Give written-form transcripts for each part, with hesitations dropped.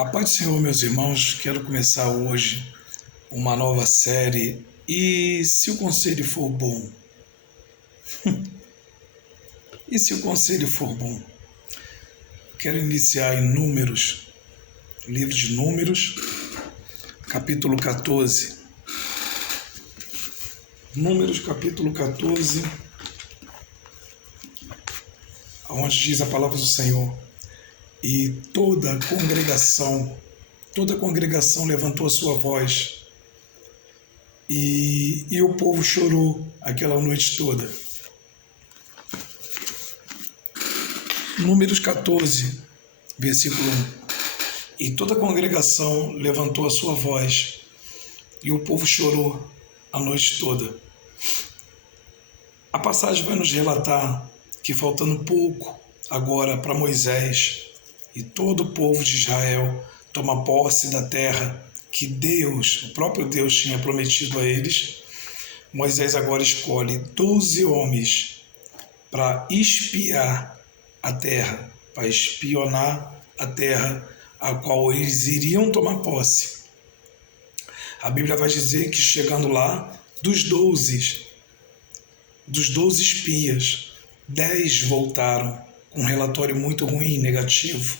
A paz do Senhor, meus irmãos, quero começar hoje uma nova série. E se o conselho for bom? E se o conselho for bom? Quero iniciar em Números, livro de Números, capítulo 14. Números, capítulo 14, onde diz a palavra do Senhor: e toda a congregação levantou a sua voz, e o povo chorou aquela noite toda. Números 14, versículo 1. E toda a congregação levantou a sua voz, e o povo chorou a noite toda. A passagem vai nos relatar que, faltando pouco agora para Moisés e todo o povo de Israel tomar posse da terra que Deus, o próprio Deus, tinha prometido a eles, Moisés agora escolhe 12 homens para espiar a terra, para espionar a terra a qual eles iriam tomar posse. A Bíblia vai dizer que, chegando lá, dos 12 espias, 10 voltaram com um relatório muito ruim, negativo,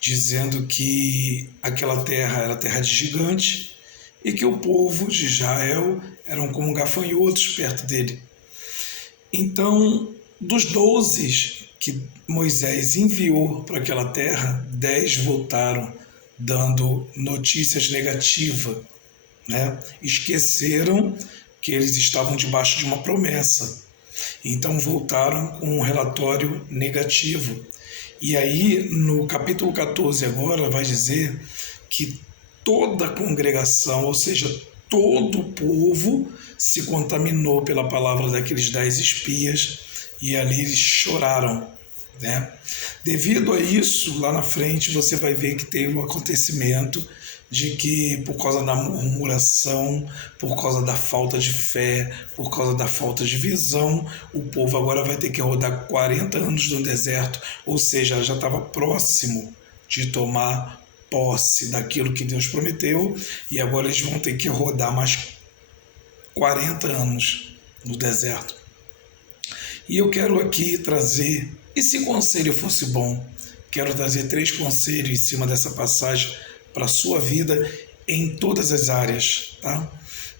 dizendo que aquela terra era terra de gigante e que o povo de Israel eram como gafanhotos perto dele. Então, dos 12 que Moisés enviou para aquela terra, 10 voltaram dando notícias negativas, Esqueceram que eles estavam debaixo de uma promessa. Então voltaram com um relatório negativo. E aí, no capítulo 14 agora, vai dizer que toda a congregação, ou seja, todo o povo, se contaminou pela palavra daqueles 10 espias, e ali eles choraram. Devido a isso, lá na frente você vai ver que teve um acontecimento de que, por causa da murmuração, por causa da falta de fé, por causa da falta de visão, o povo agora vai ter que rodar 40 anos no deserto, ou seja, já estava próximo de tomar posse daquilo que Deus prometeu, e agora eles vão ter que rodar mais 40 anos no deserto. E eu quero aqui trazer, e se o conselho fosse bom? Quero trazer 3 conselhos em cima dessa passagem para a sua vida em todas as áreas,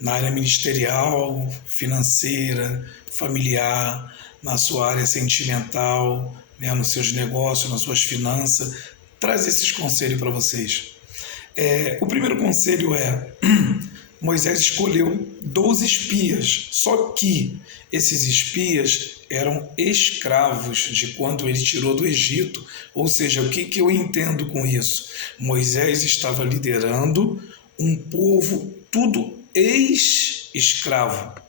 Na área ministerial, financeira, familiar, na sua área sentimental, nos seus negócios, nas suas finanças. Traz esses conselhos para vocês. O primeiro conselho é: Moisés escolheu 12 espias, só que esses espias eram escravos de quando ele tirou do Egito. Ou seja, o que eu entendo com isso? Moisés estava liderando um povo tudo ex-escravo.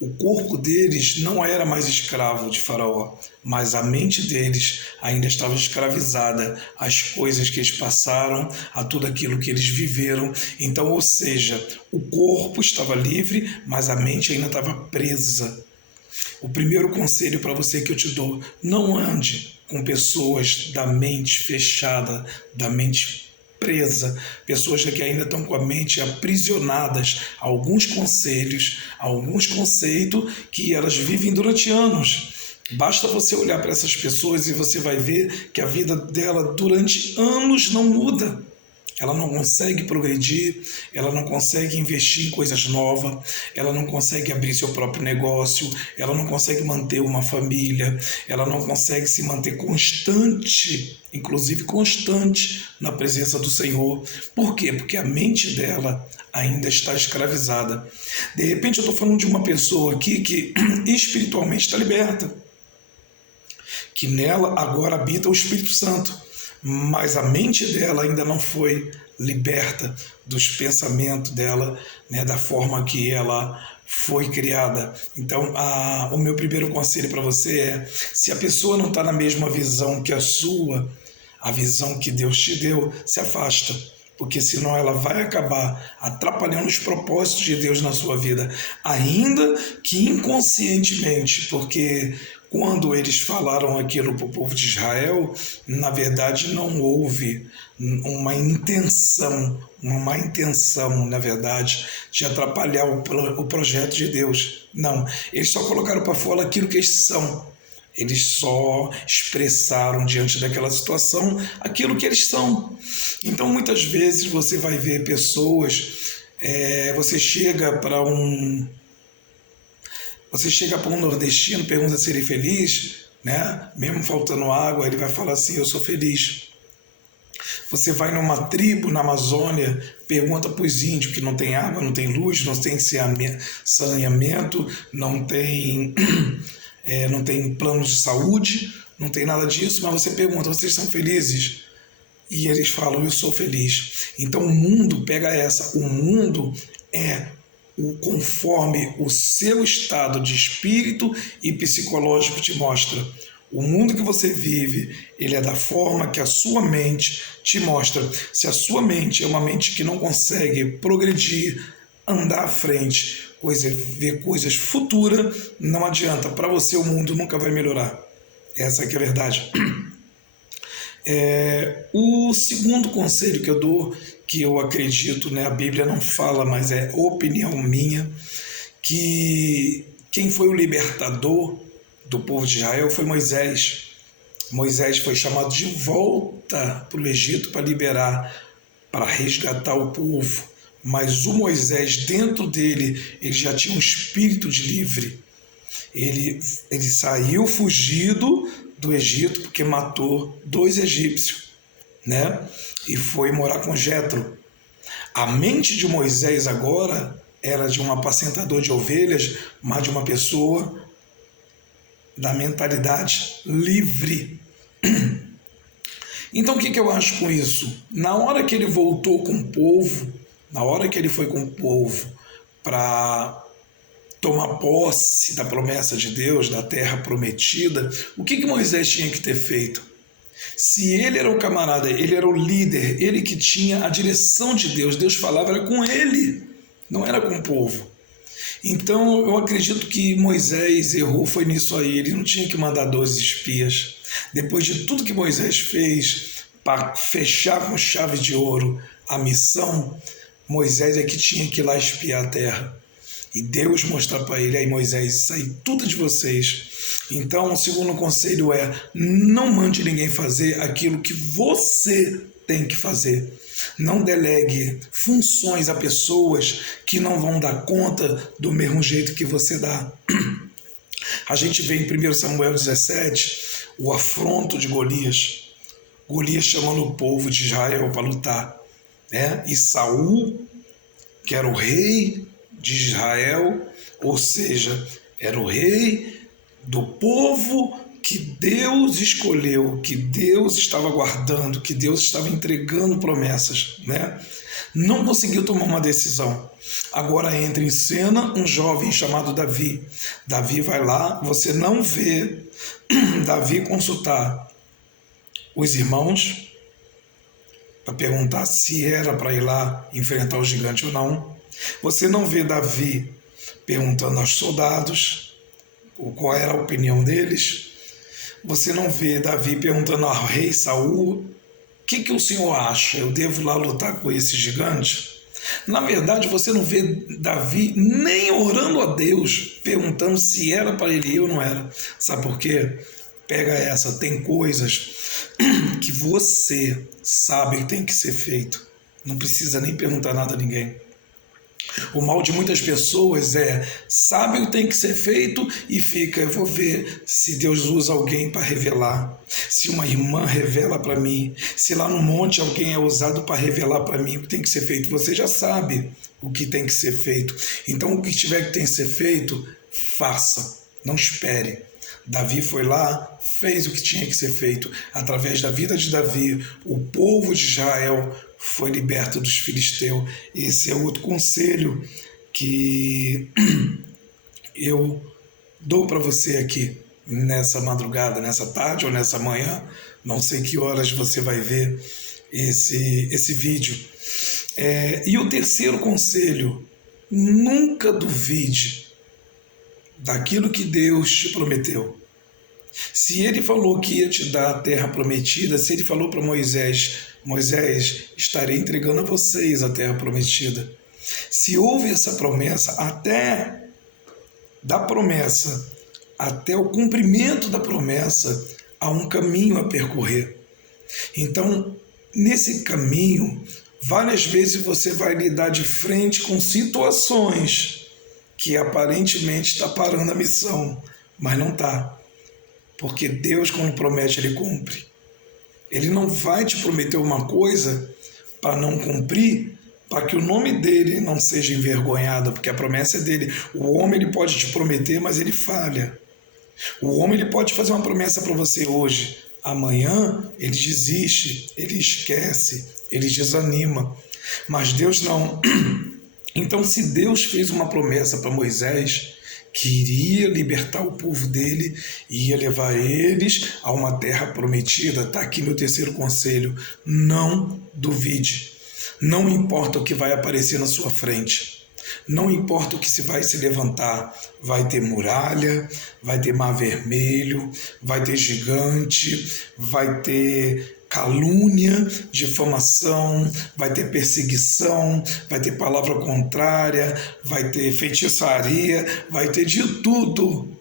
O corpo deles não era mais escravo de Faraó, mas a mente deles ainda estava escravizada às coisas que eles passaram, a tudo aquilo que eles viveram. Então, ou seja, o corpo estava livre, mas a mente ainda estava presa. O primeiro conselho para você que eu te dou: não ande com pessoas da mente fechada, da mente presa, pessoas que ainda estão com a mente aprisionadas a alguns conselhos, a alguns conceitos que elas vivem durante anos. Basta você olhar para essas pessoas e você vai ver que a vida dela durante anos não muda. Ela não consegue progredir, ela não consegue investir em coisas novas, ela não consegue abrir seu próprio negócio, ela não consegue manter uma família, ela não consegue se manter constante, inclusive constante, na presença do Senhor. Por quê? Porque a mente dela ainda está escravizada. De repente eu estou falando de uma pessoa aqui que espiritualmente está liberta, que nela agora habita o Espírito Santo, mas a mente dela ainda não foi liberta dos pensamentos dela, da forma que ela foi criada. Então, o meu primeiro conselho para você é: se a pessoa não está na mesma visão que a sua, a visão que Deus te deu, se afasta, porque senão ela vai acabar atrapalhando os propósitos de Deus na sua vida, ainda que inconscientemente, porque quando eles falaram aquilo para o povo de Israel, na verdade não houve uma má intenção, na verdade, de atrapalhar o projeto de Deus. Não, eles só colocaram para fora aquilo que eles são. Eles só expressaram diante daquela situação aquilo que eles são. Então, muitas vezes você vai ver pessoas, você chega para um nordestino, pergunta se ele é feliz, né? Mesmo faltando água, ele vai falar assim: eu sou feliz. Você vai numa tribo na Amazônia, pergunta para os índios que não tem água, não tem luz, não tem saneamento, não tem plano de saúde, não tem nada disso, mas você pergunta: vocês são felizes? E eles falam: eu sou feliz. Então o mundo pega essa, o mundo é conforme o seu estado de espírito e psicológico te mostra. O mundo que você vive, ele é da forma que a sua mente te mostra. Se a sua mente é uma mente que não consegue progredir, andar à frente, ver coisas futuras, não adianta. Para você o mundo nunca vai melhorar. Essa que é a verdade. O segundo conselho que eu dou, que eu acredito, né, a Bíblia não fala, mas é opinião minha, que quem foi o libertador do povo de Israel foi Moisés. Moisés foi chamado de volta para o Egito para liberar, para resgatar o povo. Mas o Moisés, dentro dele, ele já tinha um espírito de livre. Ele saiu fugido do Egito porque matou 2 egípcios, né? E foi morar com Jetro. A mente de Moisés agora era de um apacentador de ovelhas, mas de uma pessoa da mentalidade livre. Então o que eu acho com isso? Na hora que ele voltou com o povo, na hora que ele foi com o povo para tomar posse da promessa de Deus, da terra prometida, o que Moisés tinha que ter feito? Se ele era o camarada, ele era o líder, ele que tinha a direção de Deus, Deus falava, era com ele, não era com o povo. Então eu acredito que Moisés errou, foi nisso aí, ele não tinha que mandar 12 espias. Depois de tudo que Moisés fez para fechar com chave de ouro a missão, Moisés é que tinha que ir lá espiar a terra. E Deus mostrar para ele: aí Moisés, isso aí tudo é de vocês. Então o segundo conselho é: não mande ninguém fazer aquilo que você tem que fazer. Não delegue funções a pessoas que não vão dar conta do mesmo jeito que você dá. A gente vê em 1 Samuel 17 o afronto de Golias. Golias chamando o povo de Israel para lutar, né? E Saul, que era o rei de Israel, ou seja, era o rei do povo que Deus escolheu, que Deus estava guardando, que Deus estava entregando promessas, né? Não conseguiu tomar uma decisão. Agora entra em cena um jovem chamado Davi. Davi vai lá, você não vê Davi consultar os irmãos para perguntar se era para ir lá enfrentar o gigante ou não. Você não vê Davi perguntando aos soldados qual era a opinião deles. Você não vê Davi perguntando ao rei Saul: o que o senhor acha? Eu devo lá lutar com esse gigante? Na verdade, você não vê Davi nem orando a Deus, perguntando se era para ele ir ou não era. Sabe por quê? Pega essa, tem coisas que você sabe que tem que ser feito. Não precisa nem perguntar nada a ninguém. O mal de muitas pessoas sabe o que tem que ser feito e fica: eu vou ver se Deus usa alguém para revelar, se uma irmã revela para mim, se lá no monte alguém é usado para revelar para mim o que tem que ser feito. Você já sabe o que tem que ser feito, então o que tiver que tem que ser feito, faça, não espere. Davi foi lá, fez o que tinha que ser feito. Através da vida de Davi, o povo de Israel foi liberto dos filisteus. Esse é outro conselho que eu dou para você aqui nessa madrugada, nessa tarde ou nessa manhã. Não sei que horas você vai ver esse vídeo. E o terceiro conselho: nunca duvide daquilo que Deus te prometeu. Se ele falou que ia te dar a terra prometida, se ele falou para Moisés, Moisés, estarei entregando a vocês a terra prometida. Se houve essa promessa, até da promessa, até o cumprimento da promessa, há um caminho a percorrer. Então, nesse caminho, várias vezes você vai lidar de frente com situações que aparentemente está parando a missão, mas não está. Porque Deus, quando promete, Ele cumpre. Ele não vai te prometer uma coisa para não cumprir, para que o nome dele não seja envergonhado, porque a promessa é dele. O homem ele pode te prometer, mas ele falha. O homem ele pode fazer uma promessa para você hoje, amanhã ele desiste, ele esquece, ele desanima. Mas Deus não. Então, se Deus fez uma promessa para Moisés, que iria libertar o povo dele e ia levar eles a uma terra prometida, está aqui meu terceiro conselho: não duvide. Não importa o que vai aparecer na sua frente, não importa o que se vai se levantar, vai ter muralha, vai ter mar vermelho, vai ter gigante, vai ter calúnia, difamação, vai ter perseguição, vai ter palavra contrária, vai ter feitiçaria, vai ter de tudo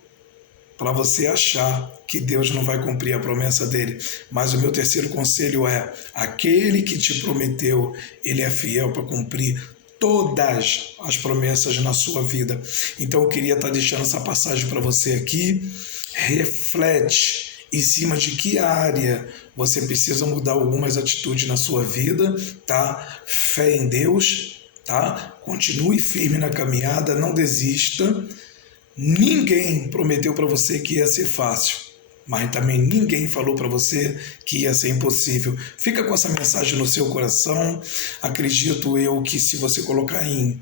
para você achar que Deus não vai cumprir a promessa dele. Mas o meu terceiro conselho é: aquele que te prometeu, ele é fiel para cumprir todas as promessas na sua vida. Então eu queria estar deixando essa passagem para você aqui. Reflete em cima de que área você precisa mudar algumas atitudes na sua vida, tá? Fé em Deus, tá? Continue firme na caminhada, não desista. Ninguém prometeu para você que ia ser fácil, mas também ninguém falou para você que ia ser impossível. Fica com essa mensagem no seu coração. Acredito eu que se você colocar em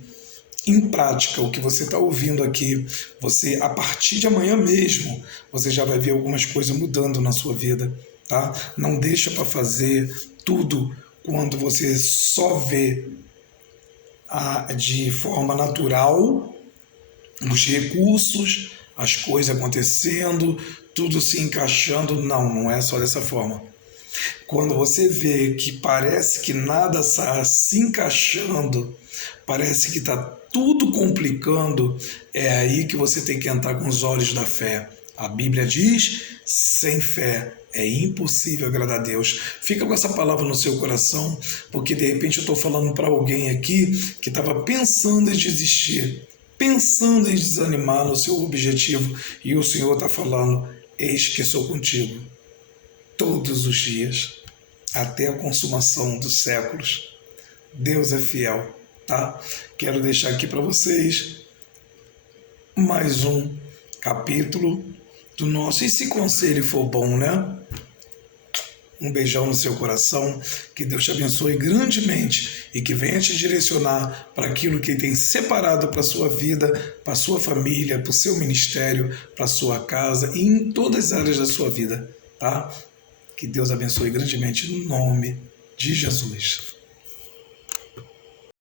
prática o que você está ouvindo aqui, você, a partir de amanhã mesmo, você já vai ver algumas coisas mudando na sua vida, tá? Não deixa para fazer tudo quando você só vê de forma natural os recursos, as coisas acontecendo, tudo se encaixando. Não é só dessa forma. Quando você vê que parece que nada está se encaixando, parece que está tudo complicando, é aí que você tem que entrar com os olhos da fé. A Bíblia diz: sem fé é impossível agradar a Deus. Fica com essa palavra no seu coração, porque de repente eu estou falando para alguém aqui que estava pensando em desistir, pensando em desanimar no seu objetivo, e o Senhor está falando: eis que sou contigo todos os dias, até a consumação dos séculos. Deus é fiel, tá? Quero deixar aqui para vocês mais um capítulo do nosso. E se conselho for bom, né? Um beijão no seu coração, que Deus te abençoe grandemente e que venha te direcionar para aquilo que Ele tem separado para a sua vida, para a sua família, para o seu ministério, para a sua casa e em todas as áreas da sua vida, tá? Que Deus abençoe grandemente no nome de Jesus.